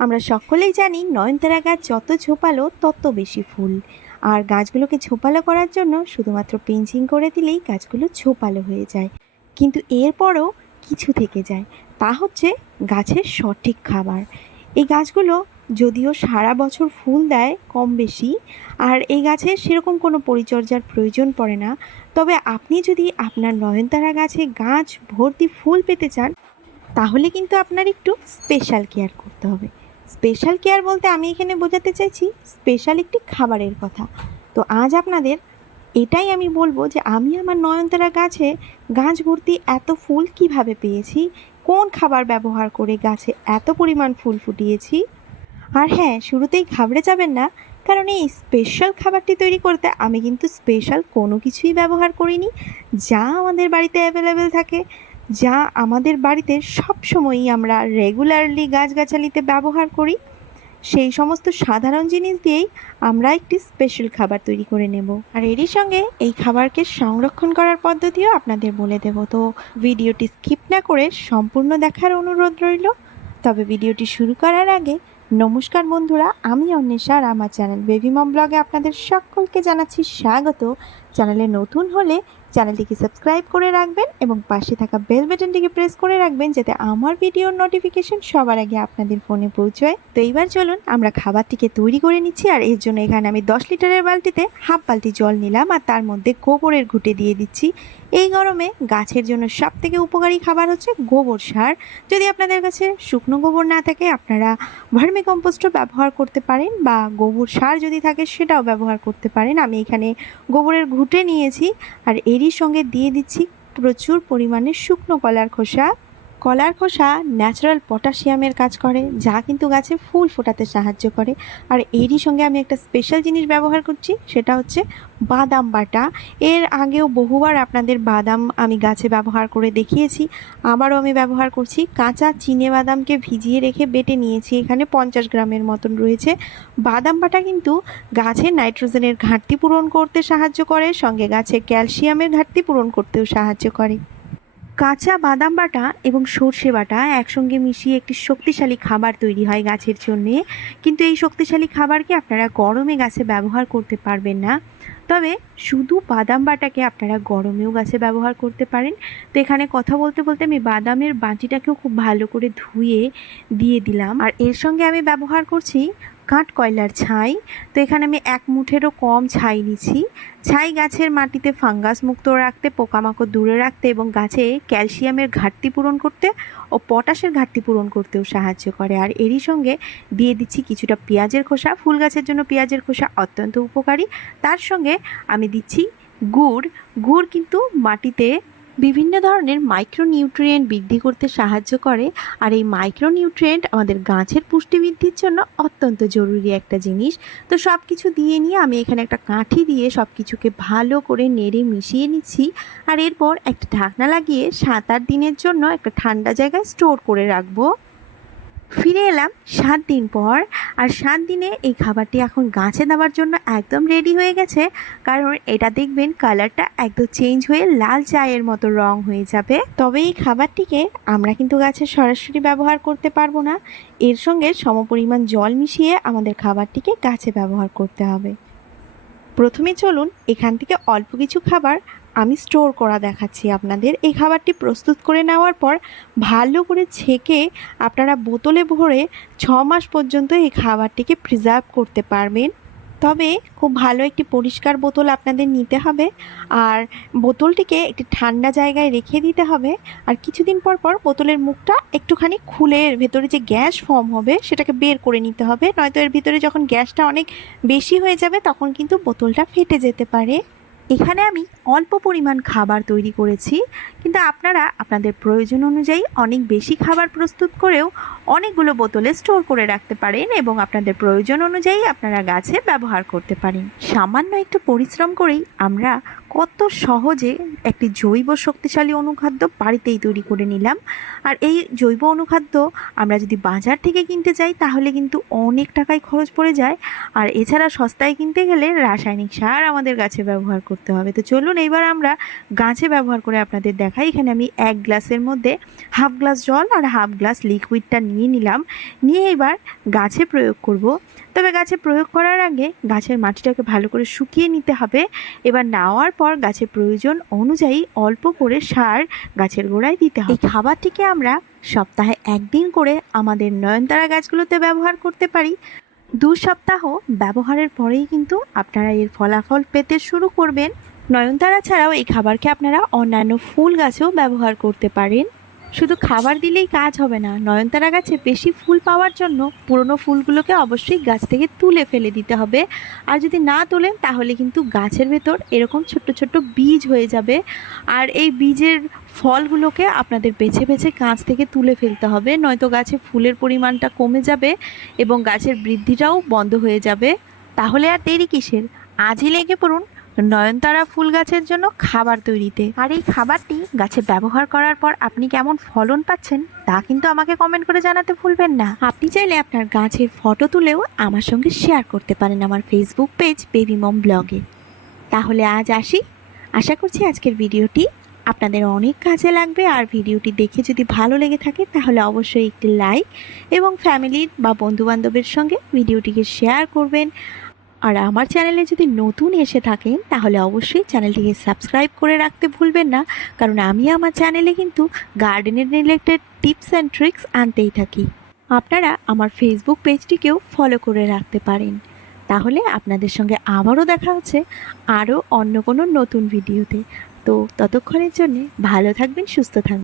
আমরা সকলেই জানি নয়নতারা গাছ যত ঝোপালো, তত বেশি ফুল। আর গাছগুলোকে ঝোপালো করার জন্য শুধুমাত্র পেঞ্চিং করে দিলেই গাছগুলো ঝোপালো হয়ে যায়। কিন্তু এরপরও কিছু থেকে যায়। তা হচ্ছে গাছের সঠিক খাবার। এই গাছগুলো যদিও সারা বছর ফুল দেয় কম বেশি, আর এই গাছের সেরকম কোনো পরিচর্যার প্রয়োজন পড়ে না। তবে আপনি যদি আপনার নয়নতারা গাছে গাছ ভর্তি ফুল পেতে চান, তাহলে কিন্তু আপনার একটু স্পেশাল কেয়ার করতে হবে। স্পেশাল কেয়ার বলতে আমি এখানে বোঝাতে চাইছি স্পেশাল একটি খাবারের কথা। তো আজ আপনাদের এটাই আমি বলব যে আমি আমার নয়নতারা গাছে গাছ ভর্তি এত ফুল কীভাবে পেয়েছি, কোন খাবার ব্যবহার করে গাছে এত পরিমাণ ফুল ফুটিয়েছি। আর হ্যাঁ শুরুতেই ঘাবড়ে যাবেন না, কারণ এই স্পেশাল খাবারটি তৈরি করতে আমি কিন্তু স্পেশাল কোনো কিছুই ব্যবহার করিনি, যা আমাদের বাড়িতে অ্যাভেলেবেল থাকে। যা আমাদের বাড়িতে সব সময়ই আমরা রেগুলারলি গাছগাছালিতে ব্যবহার করি। সেই সমস্ত সাধারণ জিনিস দিয়েই আমরা একটি স্পেশাল খাবার তৈরি করে নেব। আর এরই সঙ্গে এই খাবারকে সংরক্ষণ করার পদ্ধতিও আপনাদের বলে দেব। তো ভিডিওটি স্কিপ না করে সম্পূর্ণ দেখার অনুরোধ রইল। তবে ভিডিওটি শুরু করার আগে নমস্কার বন্ধুরা, আমি অন্বেষা আর আমার চ্যানেল বেবি মম ব্লগে আপনাদের সকলকে জানাচ্ছি স্বাগত। চ্যানেলে নতুন হলে চ্যানেলটিকে সাবস্ক্রাইব করে রাখবেন এবং পাশে থাকা বেল বাটনটিকে প্রেস করে রাখবেন যাতে আমার ভিডিওর নোটিফিকেশন সবার আগে আপনাদের ফোনে পৌঁছয়। তো এইবার চলুন, আমরা খাবারটিকে তৈরি করে নিচ্ছি আর এর জন্য এখানে আমি দশ লিটারের বালতিতে হাফ বালতি জল নিলাম আর তার মধ্যে গোবরের ঘুটে দিয়ে দিচ্ছি। এই গরমে গাছের জন্য সব থেকে উপকারী খাবার হচ্ছে গোবর সার। যদি আপনাদের কাছে শুকনো গোবর না থাকে, আপনারা ভার্মি কম্পোস্টও ব্যবহার করতে পারেন বা গোবর সার যদি থাকে, সেটাও ব্যবহার করতে পারেন। আমি এখানে গোবরের ঘুটে নিয়েছি আর এরই সঙ্গে দিয়ে দিচ্ছি প্রচুর পরিমাণে শুকনো কলার খোসা। কলার খোসা ন্যাচারাল পটাশিয়ামের কাজ করে, যা কিন্তু গাছে ফুল ফোটাতে সাহায্য করে। আর এরই সঙ্গে আমি একটা স্পেশাল জিনিস ব্যবহার করছি, সেটা হচ্ছে বাদাম বাটা। এর আগেও বহুবার আপনাদের বাদাম আমি গাছে ব্যবহার করে দেখিয়েছি, আবারও আমি ব্যবহার করছি। কাঁচা চিনে বাদামকে ভিজিয়ে রেখে বেটে নিয়েছি, এখানে পঞ্চাশ গ্রামের মতন রয়েছে। বাদাম বাটা কিন্তু গাছে নাইট্রোজেনের ঘাটতি পূরণ করতে সাহায্য করে, সঙ্গে গাছে ক্যালসিয়ামের ঘাটতি পূরণ করতেও সাহায্য করে। কাঁচা বাদাম বাটা এবং সর্ষে বাটা একসঙ্গে মিশিয়ে একটি শক্তিশালী খাবার তৈরি হয় গাছের জন্যে। কিন্তু এই শক্তিশালী খাবারকে আপনারা গরমে গাছে ব্যবহার করতে পারবেন না। তবে শুধু বাদাম বাটাকে আপনারা গরমেও গাছে ব্যবহার করতে পারেন। তো এখানে কথা বলতে বলতে আমি বাদামের বাটিটাকেও খুব ভালো করে ধুয়ে দিয়ে দিলাম। আর এর সঙ্গে আমি ব্যবহার করছি কাঠ কয়লার ছাই। তো এখানে আমি এক মুঠেরও কম ছাই নিচ্ছি ছাই গাছের মাটিতে ফাঙ্গাস মুক্ত রাখতে, পোকামাকড় দূরে রাখতে এবং গাছে ক্যালসিয়ামের ঘাটতি পূরণ করতে ও পটাশের ঘাটতি পূরণ করতেও সাহায্য করে। আর এরই সঙ্গে দিয়ে দিচ্ছি কিছুটা পেঁয়াজের খোসা। ফুল গাছের জন্য পেঁয়াজের খোসা অত্যন্ত উপকারী। তার সঙ্গে আমি দিচ্ছি গুড়। গুড় কিন্তু মাটিতে বিভিন্ন ধরনের মাইক্রোনিউট্রিয়েন্ট বৃদ্ধি করতে সাহায্য করে আর এই মাইক্রোনিউট্রিয়েন্ট আমাদের গাছের পুষ্টি বৃদ্ধির জন্য অত্যন্ত জরুরি একটা জিনিস। তো সব কিছু দিয়ে নিয়ে আমি এখানে একটা কাঠি দিয়ে সব কিছুকে ভালো করে নেড়ে মিশিয়ে নিচ্ছি আর এরপর একটা ঢাকনা লাগিয়ে সাত আট দিনের জন্য একটা ঠান্ডা জায়গায় স্টোর করে রাখব। ফিরে এলাম সাত দিন পর আর সাত দিনে এই খাবারটি এখন গাছে দেওয়ার জন্য একদম রেডি হয়ে গেছে। কারণ এটা দেখবেন কালারটা একদম চেঞ্জ হয়ে লাল চায়ের মতো রং হয়ে যাবে। তবে এই খাবারটিকে আমরা কিন্তু গাছে সরাসরি ব্যবহার করতে পারব না। এর সঙ্গে সমপরিমাণ জল মিশিয়ে আমাদের খাবারটিকে গাছে ব্যবহার করতে হবে। প্রথমে চলুন এখান থেকে অল্প কিছু খাবার আমি স্টোর করা দেখাচ্ছি আপনাদের। এই খাবারটি প্রস্তুত করে নেওয়ার পর ভালো করে ছেঁকে আপনারা বোতলে ভরে ছ মাস পর্যন্ত এই খাবারটিকে প্রিজার্ভ করতে পারবেন। তবে খুব ভালো একটি পরিষ্কার বোতল আপনাদের নিতে হবে আর বোতলটিকে একটি ঠান্ডা জায়গায় রেখে দিতে হবে আর কিছুদিন পর পর বোতলের মুখটা একটুখানি খুলে এর ভেতরে যে গ্যাস ফর্ম হবে সেটাকে বের করে নিতে হবে। নয়তো এর ভিতরে যখন গ্যাসটা অনেক বেশি হয়ে যাবে তখন কিন্তু বোতলটা ফেটে যেতে পারে। এখানে আমি অল্প পরিমাণ খাবার তৈরি করেছি, কিন্তু আপনারা আপনাদের প্রয়োজন অনুযায়ী অনেক বেশি খাবার প্রস্তুত করেও অনেকগুলো বোতলে স্টোর করে রাখতে পারেন এবং আপনাদের প্রয়োজন অনুযায়ী আপনারা গাছে ব্যবহার করতে পারেন। সামান্য একটু পরিশ্রম করেই আমরা কত সহজে একটি জৈব শক্তিশালী অনুখাদ্য বাড়িতেই তৈরি করে নিলাম। আর এই জৈব অনুখাদ্য আমরা যদি বাজার থেকে কিনতে যাই, তাহলে কিন্তু অনেক টাকায় খরচ পড়ে যায়। আর এছাড়া সস্তায় কিনতে গেলে রাসায়নিক সার আমাদের গাছে ব্যবহার করতে হবে। তো চলুন এইবার আমরা গাছে ব্যবহার করে আপনাদের দেখাই। এখানে আমি এক গ্লাসের মধ্যে হাফ গ্লাস জল আর হাফ গ্লাস লিকুইডটা নিয়ে নিলাম। নিয়ে এবার গাছে প্রয়োগ করব। তবে গাছে প্রয়োগ করার আগে গাছের মাটিটাকে ভালো করে শুকিয়ে নিতে হবে। এবার নেওয়ার পর গাছের প্রয়োজন অনুযায়ী অল্প করে সার গাছের গোড়ায় দিতে হবে। এই খাবারটিকে আমরা সপ্তাহে একদিন করে আমাদের নয়নতারা গাছগুলোতে ব্যবহার করতে পারি। দু সপ্তাহ ব্যবহারের পরেই কিন্তু আপনারা এর ফলাফল পেতে শুরু করবেন। নয়নতারা ছাড়াও এই খাবারকে আপনারা অন্যান্য ফুল গাছেও ব্যবহার করতে পারেন। শুধু খাবার দিলেই কাজ হবে না, নয়নতারা গাছে বেশি ফুল পাওয়ার জন্য পুরনো ফুলগুলোকে অবশ্যই গাছ থেকে তুলে ফেলে দিতে হবে। আর যদি না তোলেন, তাহলে কিন্তু গাছের ভেতর এরকম ছোট্ট ছোট্ট বীজ হয়ে যাবে। আর এই বীজের ফলগুলোকে আপনাদের বেছে বেছে গাছ থেকে তুলে ফেলতে হবে, নয়তো গাছে ফুলের পরিমাণটা কমে যাবে এবং গাছের বৃদ্ধিটাও বন্ধ হয়ে যাবে। তাহলে আর দেরি কিসের? আজই লেগে পড়ুন নয়নতারা ফুল গাছের জন্য খাবার তৈরিতে। আর এই খাবারটি গাছে ব্যবহার করার পর আপনি কেমন ফলন পাচ্ছেন, তা কিন্তু আমাকে কমেন্ট করে জানাতে ভুলবেন না। আপনি চাইলে আপনার গাছের ফটো তুলেও আমার সঙ্গে শেয়ার করতে পারেন আমার ফেসবুক পেজ বেবি মম ব্লগে তাহলে আজ আসি। আশা করছি আজকের ভিডিওটি আপনাদের অনেক কাজে লাগবে। আর ভিডিওটি দেখে যদি ভালো লেগে থাকে, তাহলে অবশ্যই একটি লাইক এবং ফ্যামিলির বা বন্ধুবান্ধবের সঙ্গে ভিডিওটিকে শেয়ার করবেন। আর আমার চ্যানেলে যদি নতুন এসে থাকেন, তাহলে অবশ্যই চ্যানেলটিকে সাবস্ক্রাইব করে রাখতে ভুলবেন না। কারণ আমি আমার চ্যানেলে কিন্তু গার্ডেনের রিলেটেড টিপস অ্যান্ড ট্রিক্স আনতেই থাকি। আপনারা আমার ফেসবুক পেজটিকেও ফলো করে রাখতে পারেন। তাহলে আপনাদের সঙ্গে আবারও দেখা হচ্ছে আরও অন্য কোনো নতুন ভিডিওতে তো ততক্ষণের জন্যে ভালো থাকবেন, সুস্থ থাকবেন।